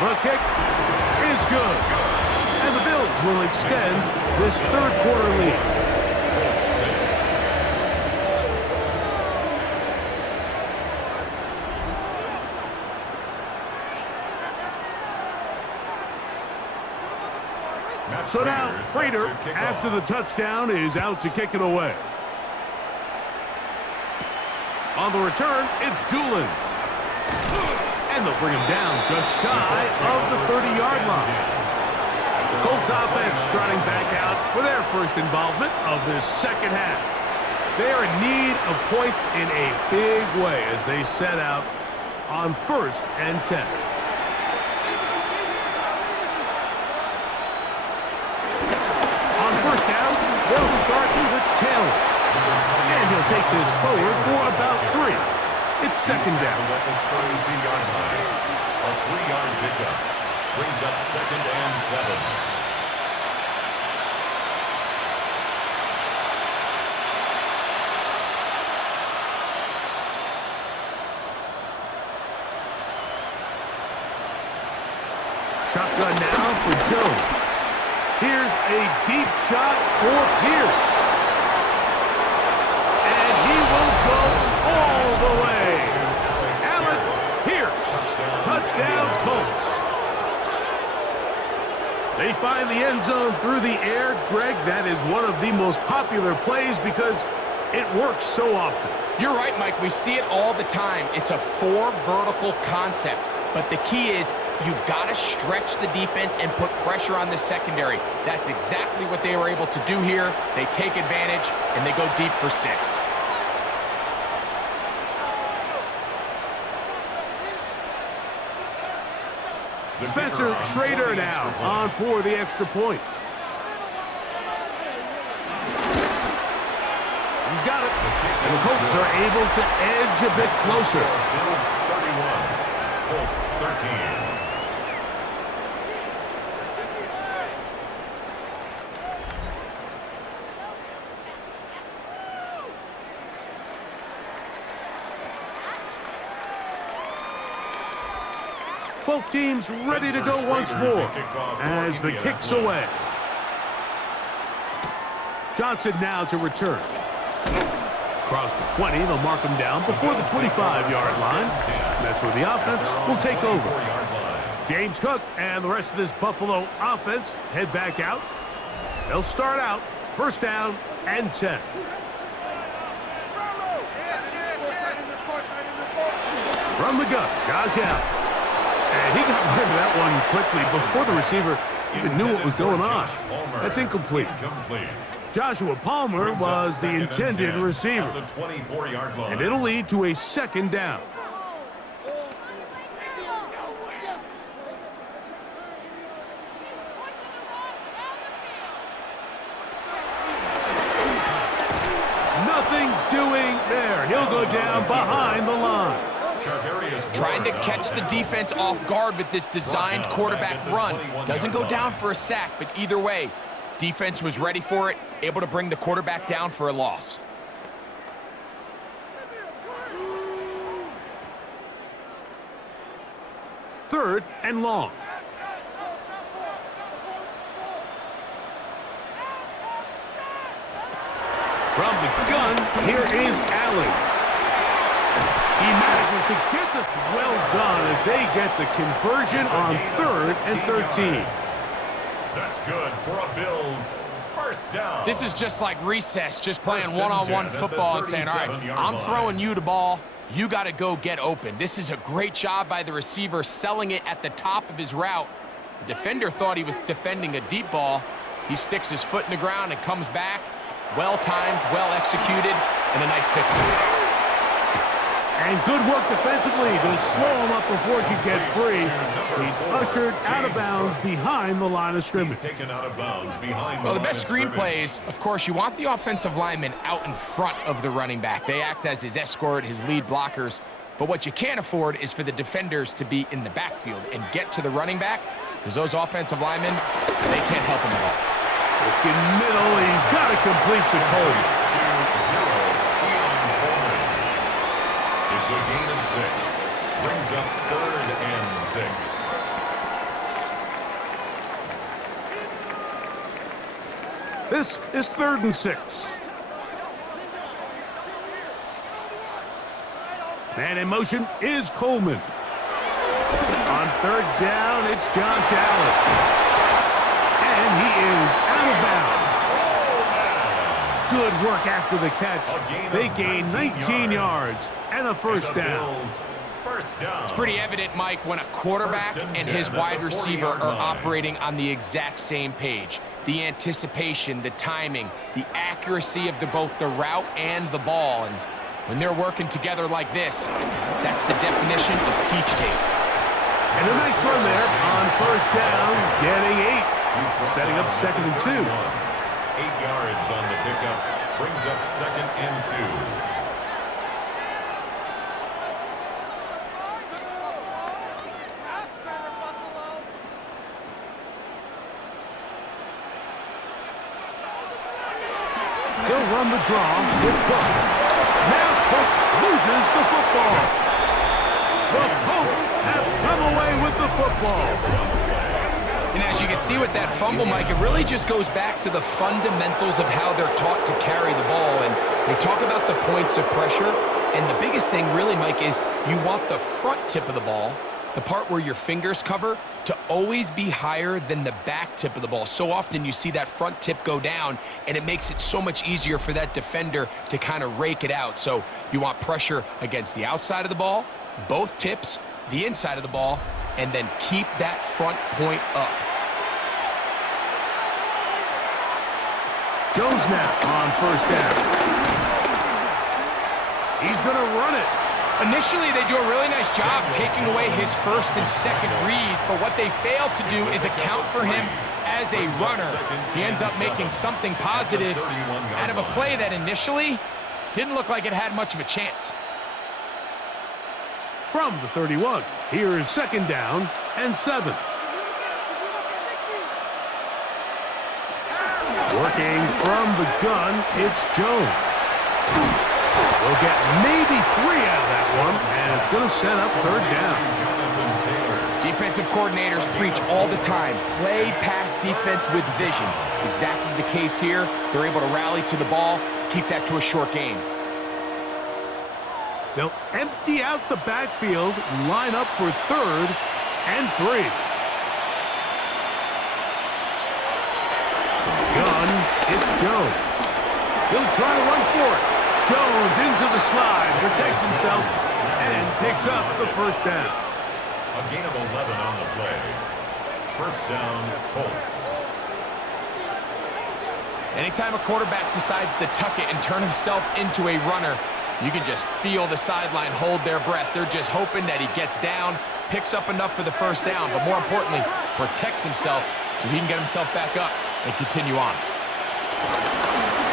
The kick is good. And the Bills will extend this 3rd quarter lead. So now, Prater, after the touchdown, is out to kick it away. On the return, it's Doolin. And they'll bring him down just shy of the 30-yard line. The Colts offense trotting back out for their first involvement of this second half. They are in need of points in a big way as they set out on 1st and 10. They'll start with Taylor. And he'll take this forward for about 3. It's 2nd down. At the 32-yard line. A 3-yard pickup brings up 2nd and 7. Shotgun now for Jones. Here's a deep shot for Pierce. And he will go all the way. Allen Pierce. Touchdown Colts. They find the end zone through the air. Greg, that is one of the most popular plays because it works so often. You're right, Mike. We see it all the time. It's a 4 vertical concept. But the key is you've got to stretch the defense and put pressure on the secondary. That's exactly what they were able to do here. They take advantage, and they go deep for 6. Spencer Schrader now on for the extra point. He's got it. And the Colts are able to edge a bit closer. Bills 31, Colts 13. Both teams ready to go once more as the kick's away. Johnson now to return. Across the 20, they'll mark him down before the 25-yard line. That's where the offense will take over. James Cook and the rest of this Buffalo offense head back out. They'll start out 1st down and 10. From the gun, Josh Allen. And he got rid of that one quickly before the receiver even knew what was going on. That's incomplete. Joshua Palmer was the intended receiver. And it'll lead to a second down. Nothing doing there. He'll go down behind the line. Trying to catch the defense off guard with this designed quarterback run. Doesn't go down for a sack, but either way, defense was ready for it, able to bring the quarterback down for a loss. Third and long. From the gun, here is Allen. He manages to get this well done as they get the conversion on 3rd and 13. That's good for a Bills first down. This is just like recess, just playing one-on-one football and saying, all right, I'm throwing you the ball. You got to go get open. This is a great job by the receiver selling it at the top of his route. The defender thought he was defending a deep ball. He sticks his foot in the ground and comes back. Well-timed, well-executed, and a nice pick. And good work defensively to slow him up before he could get free. He's ushered out of bounds behind the line of scrimmage. Well, the best screen plays, of course, you want the offensive lineman out in front of the running back. They act as his escort, his lead blockers. But what you can't afford is for the defenders to be in the backfield and get to the running back, because those offensive linemen, they can't help him at all. In middle, he's got to complete to Cole. It's a gain of 6. Brings up 3rd and 6. This is 3rd and 6. Man in motion is Coleman. On 3rd down, it's Josh Allen. And he is out of bounds. Good work after the catch. They gain 19 yards and a first down. It's pretty evident, Mike, when a quarterback and his wide receiver are operating on the exact same page. The anticipation, the timing, the accuracy of both the route and the ball. And when they're working together like this, that's the definition of teach tape. And a nice run there on first down, getting 8. Setting up 2nd and 2. 8 yards on the pickup. Brings up 2nd and 2. He'll run the draw with Cook. Now Cook loses the football. The Colts have come away with the football. And as you can see with that fumble, Mike, it really just goes back to the fundamentals of how they're taught to carry the ball. And they talk about the points of pressure. And the biggest thing really, Mike, is you want the front tip of the ball, the part where your fingers cover, to always be higher than the back tip of the ball. So often you see that front tip go down, and it makes it so much easier for that defender to kind of rake it out. So you want pressure against the outside of the ball, both tips, the inside of the ball, and then keep that front point up. Jones now on first down. He's going to run it. Initially, they do a really nice job taking away his first and second read, but what they fail to do is account for him as a runner. He ends up making something positive out of a play that initially didn't look like it had much of a chance. From the 31, here is 2nd down and 7. Working from the gun, it's Jones. They'll get maybe 3 out of that one, and it's going to set up 3rd down. Defensive coordinators preach all the time, play pass defense with vision. It's exactly the case here. They're able to rally to the ball, keep that to a short game. They'll empty out the backfield, line up for 3rd and 3. Gun, it's Jones. He'll try to run for it. Jones into the slide, protects himself, and picks up the first down. A gain of 11 on the play. First down, Colts. Anytime a quarterback decides to tuck it and turn himself into a runner, you can just feel the sideline hold their breath. They're just hoping that he gets down, picks up enough for the first down, but more importantly, protects himself so he can get himself back up and continue on.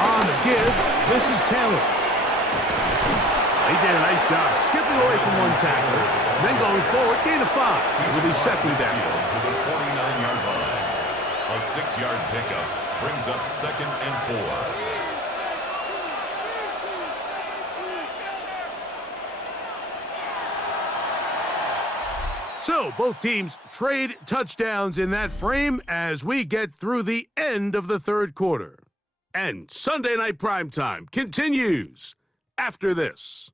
On the give, this is Taylor. He did a nice job skipping away from one tackler, then going forward, gain of 5. It will be second down. To the 49-yard line. A 6-yard pickup brings up second and 4. So, both teams trade touchdowns in that frame as we get through the end of the third quarter. And Sunday Night Primetime continues after this.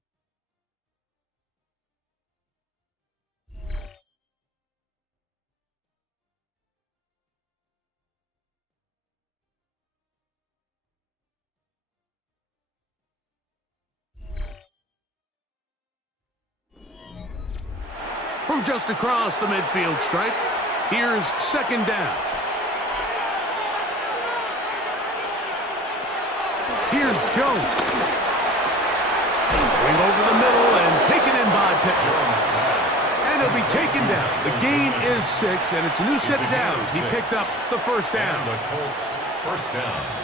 From just across the midfield stripe, here's second down. Here's Jones. Going over the middle and taken in by Pittman. And he'll be taken down. The gain is 6, and it's a new set of downs. He picked up the first down. And the Colts, first down.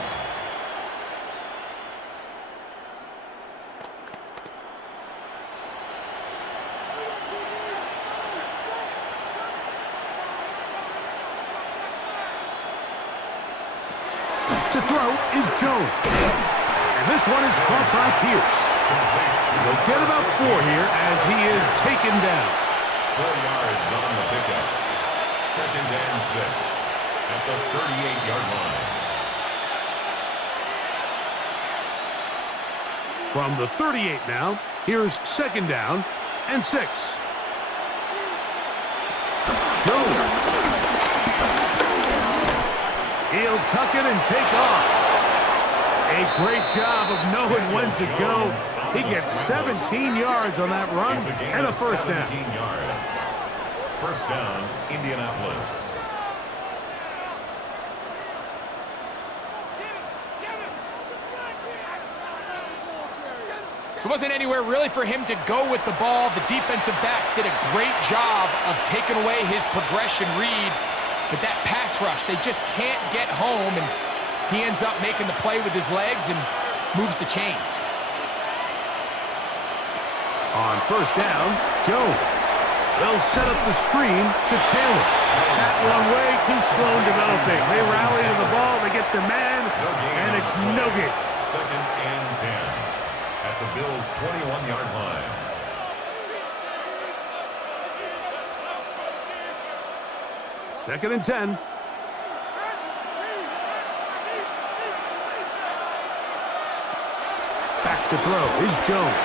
To throw is Jones. And this one is caught by Pierce. They'll get about 4 here as he is taken down. 4 yards on the pickup. Second and 6 at the 38-yard line. From the 38 now, here's second down and 6. Jones. He'll tuck it and take off. A great job of knowing when to go. He gets 17 yards on that run and a first down. 17 yards. First down, Indianapolis. There wasn't anywhere really for him to go with the ball. The defensive backs did a great job of taking away his progression read. But that pass rush, they just can't get home, and he ends up making the play with his legs and moves the chains. On first down, Jones. They'll set up the screen to Taylor. That one way too slow in developing. They rally to the ball, they get the man, and it's no gain. Second and 10 at the Bills' 21-yard line. Second and 10. Back to throw is Jones.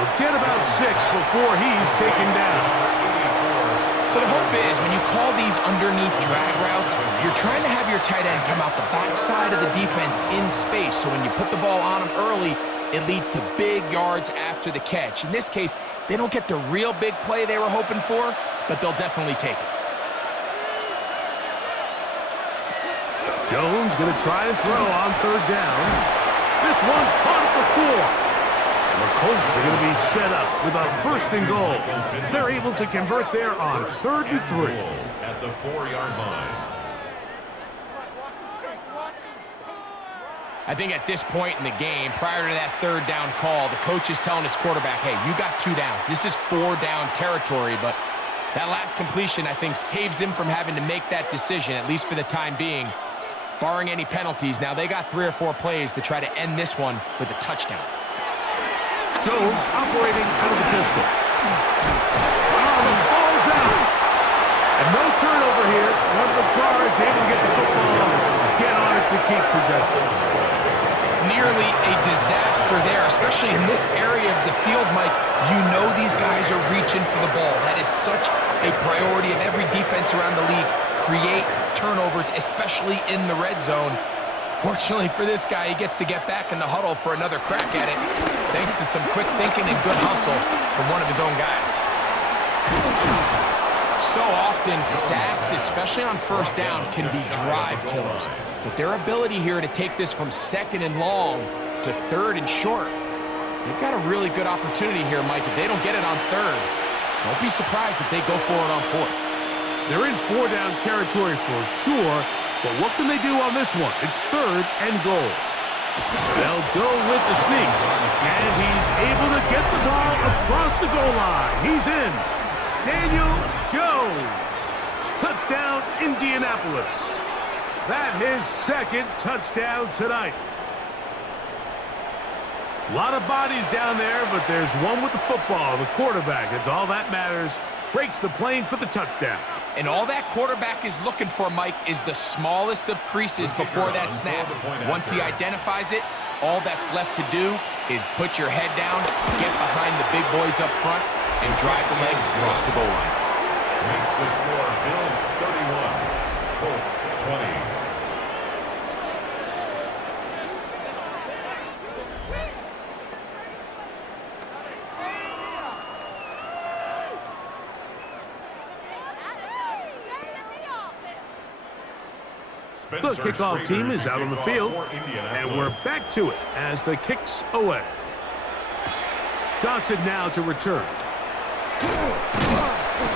He'll get about 6 before he's taken down. So the hope is when you call these underneath drag routes, you're trying to have your tight end come out the backside of the defense in space. So when you put the ball on him early, it leads to big yards after the catch. In this case, they don't get the real big play they were hoping for, but they'll definitely take it. Jones going to try and throw on third down. This one caught at the 4. And the Colts are going to be set up with a first and goal as they're able to convert there on third and 3. At the 4-yard line. I think at this point in the game, prior to that third down call, the coach is telling his quarterback, hey, you got 2 downs. This is 4-down territory, but that last completion, I think, saves him from having to make that decision, at least for the time being, barring any penalties. Now, they got 3 or 4 plays to try to end this one with a touchdown. Jones operating out of the pistol. Oh, the ball's out. And no turnover here. One of the guards able to get the football, get on it to keep possession. Nearly a disaster there, especially in this area of the field, Mike. You know these guys are reaching for the ball. That is such a priority of every defense around the league. Create turnovers, especially in the red zone. Fortunately for this guy, he gets to get back in the huddle for another crack at it, thanks to some quick thinking and good hustle from one of his own guys. So often, sacks, especially on first down, can be drive killers. But their ability here to take this from 2nd and long to 3rd and short, they've got a really good opportunity here, Mike. If they don't get it on 3rd, don't be surprised if they go for it on 4th. They're in 4-down territory for sure, but what can they do on this one? It's 3rd and goal. They'll go with the sneak, and he's able to get the ball across the goal line. He's in. Daniel Jones. Touchdown, Indianapolis. That's his 2nd touchdown tonight. A lot of bodies down there, but there's one with the football, the quarterback. It's all that matters. Breaks the plane for the touchdown. And all that quarterback is looking for, Mike, is the smallest of creases before that snap. Once he identifies it, all that's left to do is put your head down, get behind the big boys up front, and drive the legs across the goal line. Makes the score Bills 31, Colts 20. The kickoff team is out on the field, and we're back to it as the kick's away. Johnson now to return.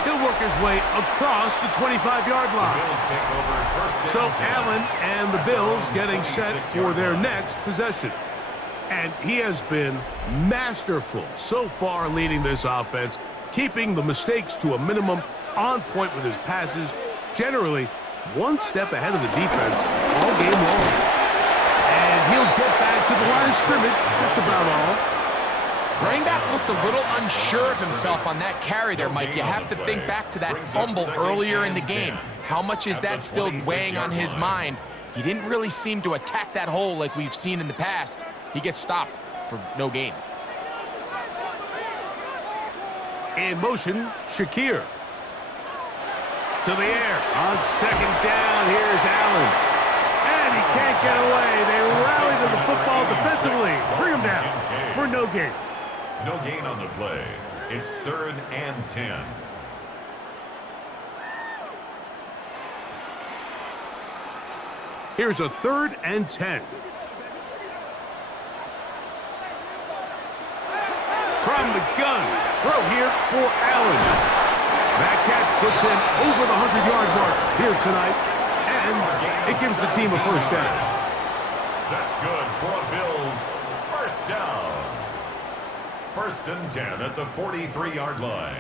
He'll work his way across the 25-yard line. So Allen and the Bills getting set for their next possession. And he has been masterful so far leading this offense, keeping the mistakes to a minimum, on point with his passes, generally one step ahead of the defense all game long. And he'll get back to the line of scrimmage. That's about all. Running back looked a little unsure of himself on that carry there, Mike. You have to think back to that fumble earlier in the game. How much is that still weighing on his mind? He didn't really seem to attack that hole like we've seen in the past. He gets stopped for no gain. In motion, Shakir. To the air. On 2nd down, here's Allen. And he can't get away. They rally to the football defensively. Bring him down for no gain. No gain on the play. It's 3rd and 10. Here's a 3rd and 10. From the gun. Throw here for Allen. That catch puts him over the 100-yard mark here tonight, and it gives the team a 1st down. That's good for a Bills 1st down. 1st and 10 at the 43-yard line.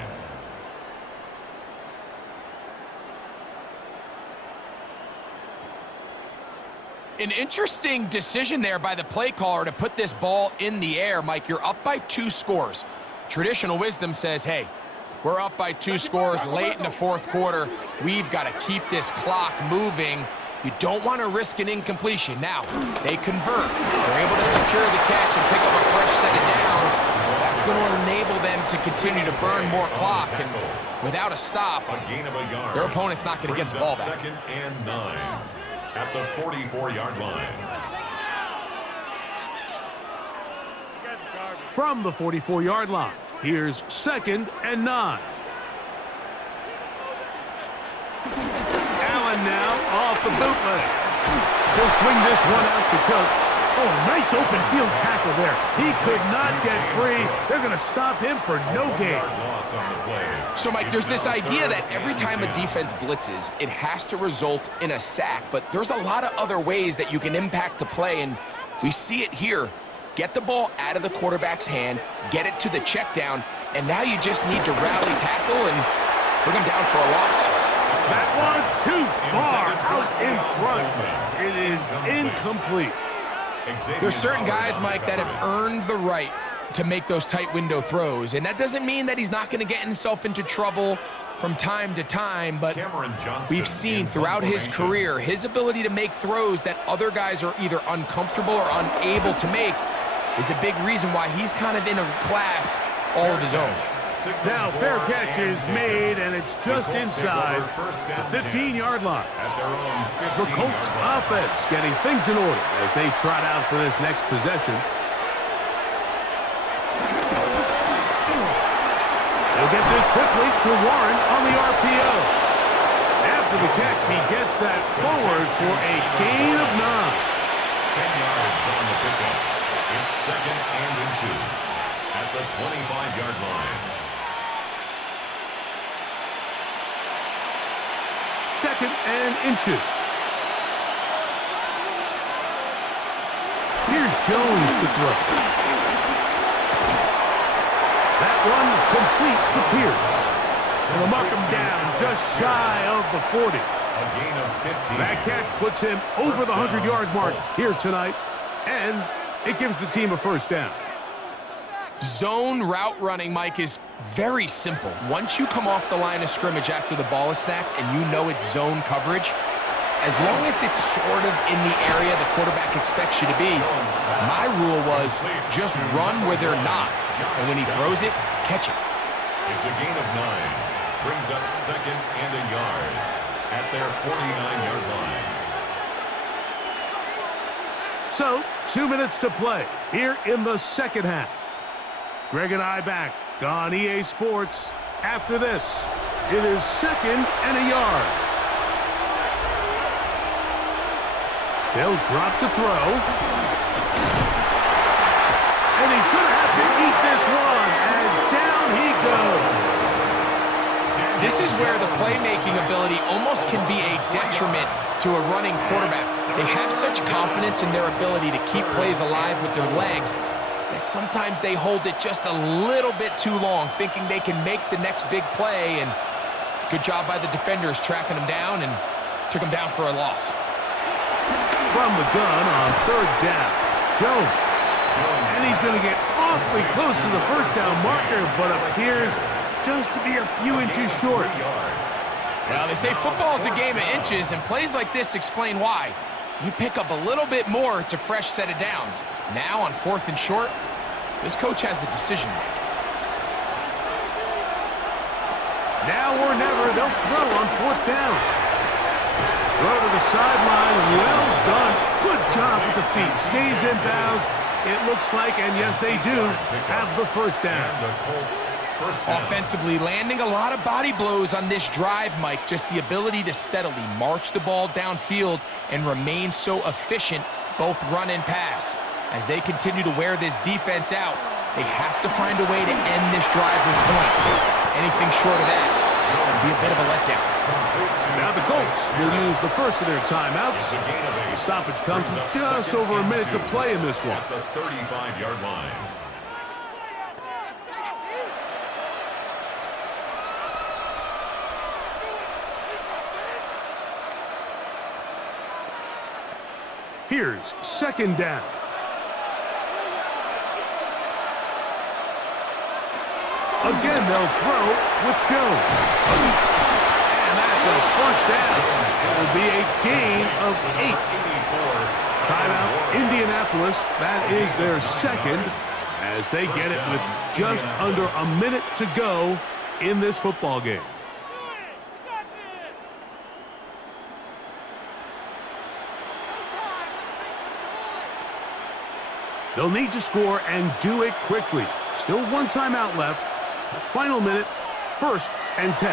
An interesting decision there by the play caller to put this ball in the air. Mike, you're up by 2 scores. Traditional wisdom says, hey, we're up by 2 scores late in the 4th quarter. We've got to keep this clock moving. You don't want to risk an incompletion. Now, they convert. They're able to secure the catch and pick up a fresh set of downs. That's going to enable them to continue to burn more clock. And without a stop, their opponent's not going to get the ball back. 2nd and 9 at the 44-yard line. From the 44-yard line, here's 2nd and 9. Allen now off the bootleg. He'll swing this one out to Cook. Oh, a nice open field tackle there. He could not get free. They're going to stop him for no gain. So, Mike, there's this idea that every time a defense blitzes, it has to result in a sack. But there's a lot of other ways that you can impact the play, and we see it here. Get the ball out of the quarterback's hand, get it to the check down, and now you just need to rally tackle and bring him down for a loss. That one too far out in front. It is incomplete. There's certain guys, Mike, that have earned the right to make those tight window throws, and that doesn't mean that he's not going to get himself into trouble from time to time, but we've seen throughout his career his ability to make throws that other guys are either uncomfortable or unable to make is a big reason why he's kind of in a class all of his own. Now, fair catch is made, and it's just inside the 15-yard line. The Colts offense getting things in order as they trot out for this next possession. They'll get this quickly to Warren on the RPO. After the catch, he gets that forward for a gain of 9. 10 yards on the pickup. It's second and inches at the 25-yard line. Second and inches. Here's Jones to throw. That one complete to Pierce. They'll mark him down just shy of the 40. A gain of 15. That catch puts him over the 100-yard mark here tonight, and it gives the team a first down. Zone route running, Mike, is very simple. Once you come off the line of scrimmage after the ball is snapped and you know it's zone coverage, as long as it's sort of in the area the quarterback expects you to be, my rule was just run where they're not. And when he throws it, catch it. It's a gain of 9. Brings up second and a yard at their 49-yard line. So, 2 minutes to play here in the second half. Greg and I back on EA Sports. After this, it is second and a yard. They'll drop to throw. And he's going to have to eat this one as down he goes. This is where the playmaking ability almost can be a detriment to a running quarterback. They have such confidence in their ability to keep plays alive with their legs that sometimes they hold it just a little bit too long, thinking they can make the next big play, and good job by the defenders tracking him down and took him down for a loss. From the gun on third down, Jones. And he's going to get awfully close to the first down marker, but appears just to be a few inches short. Well, they say football is a game of inches, and plays like this explain why. You pick up a little bit more, it's a fresh set of downs. Now on 4th and short, this coach has a decision to make. Now or never, they'll throw on 4th down. Throw to the sideline, well done. Good job with the feet, stays in bounds. It looks like, and yes they do, have the first down. Offensively, landing a lot of body blows on this drive, Mike. Just the ability to steadily march the ball downfield and remain so efficient, both run and pass. As they continue to wear this defense out, they have to find a way to end this drive with points. Anything short of that would be a bit of a letdown. Now the Colts will use the first of their timeouts. The stoppage comes with just over a minute to play in this one. At the 35-yard line. Here's second down. Again, they'll throw with Jones. And that's a first down. It will be a gain of 8. Timeout, Indianapolis. That is their second as they get it with just under a minute to go in this football game. They'll need to score and do it quickly. Still one timeout left. The final minute, 1st and 10.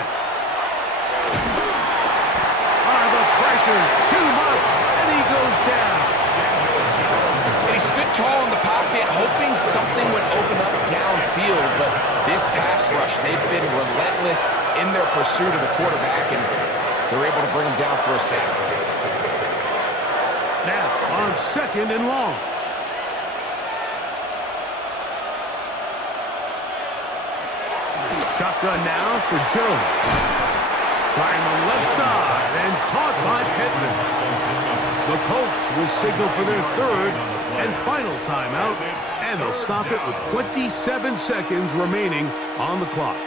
The pressure, too much, and he goes down. He stood tall in the pocket, hoping something would open up downfield, but this pass rush, they've been relentless in their pursuit of the quarterback, and they're able to bring him down for a sack. Now, on 2nd and long. Shotgun now for Jones. Trying the left side and caught by Pittman. The Colts will signal for their 3rd and final timeout, and they'll stop it with 27 seconds remaining on the clock.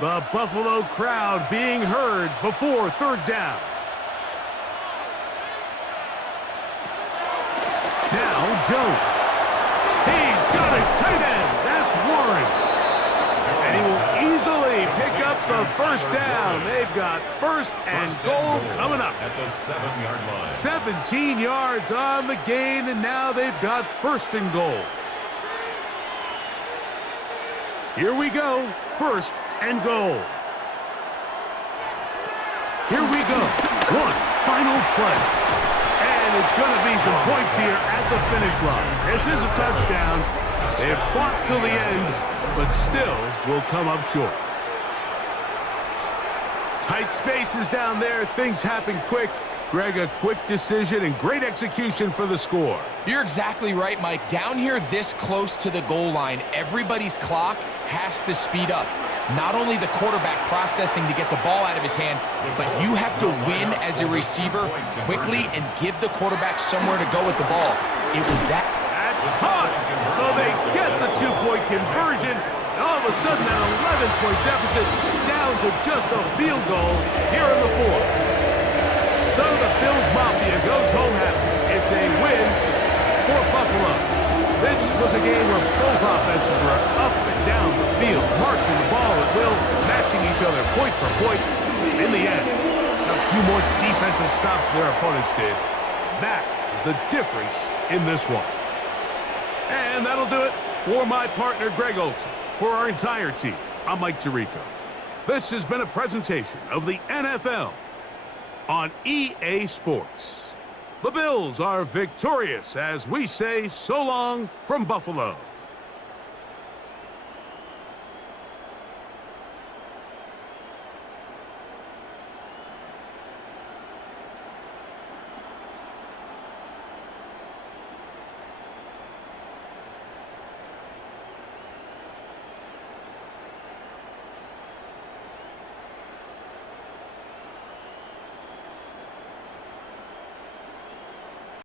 The Buffalo crowd being heard before 3rd down. Jones. He's got his tight end. That's Warren. And he will easily pick up the first down. They've got first and goal coming up. At the 7-yard line. 17 yards on the gain, and now they've got first and goal. Here we go. First and goal. Here we go. One final play. And it's going to be some points here at the finish line. This is a touchdown. They've fought till the end, but still will come up short. Tight spaces down there. Things happen quick. Greg, a quick decision and great execution for the score. You're exactly right, Mike. Down here this close to the goal line, everybody's clock has to speed up. Not only the quarterback processing to get the ball out of his hand, but you have to win as a receiver quickly and give the quarterback somewhere to go with the ball. It was that. That's caught. So they get the 2-point conversion. And all of a sudden, an 11-point deficit down to just a field goal here in the fourth. So the Bills Mafia goes home happy. It's a win for Buffalo. This was a game where both offenses were up and down the field, marching the ball at will, matching each other point for point. In the end, a few more defensive stops than their opponents did. That is the difference in this one. And that'll do it for my partner, Greg Olson. For our entire team, I'm Mike Tirico. This has been a presentation of the NFL on EA Sports. The Bills are victorious as we say so long from Buffalo.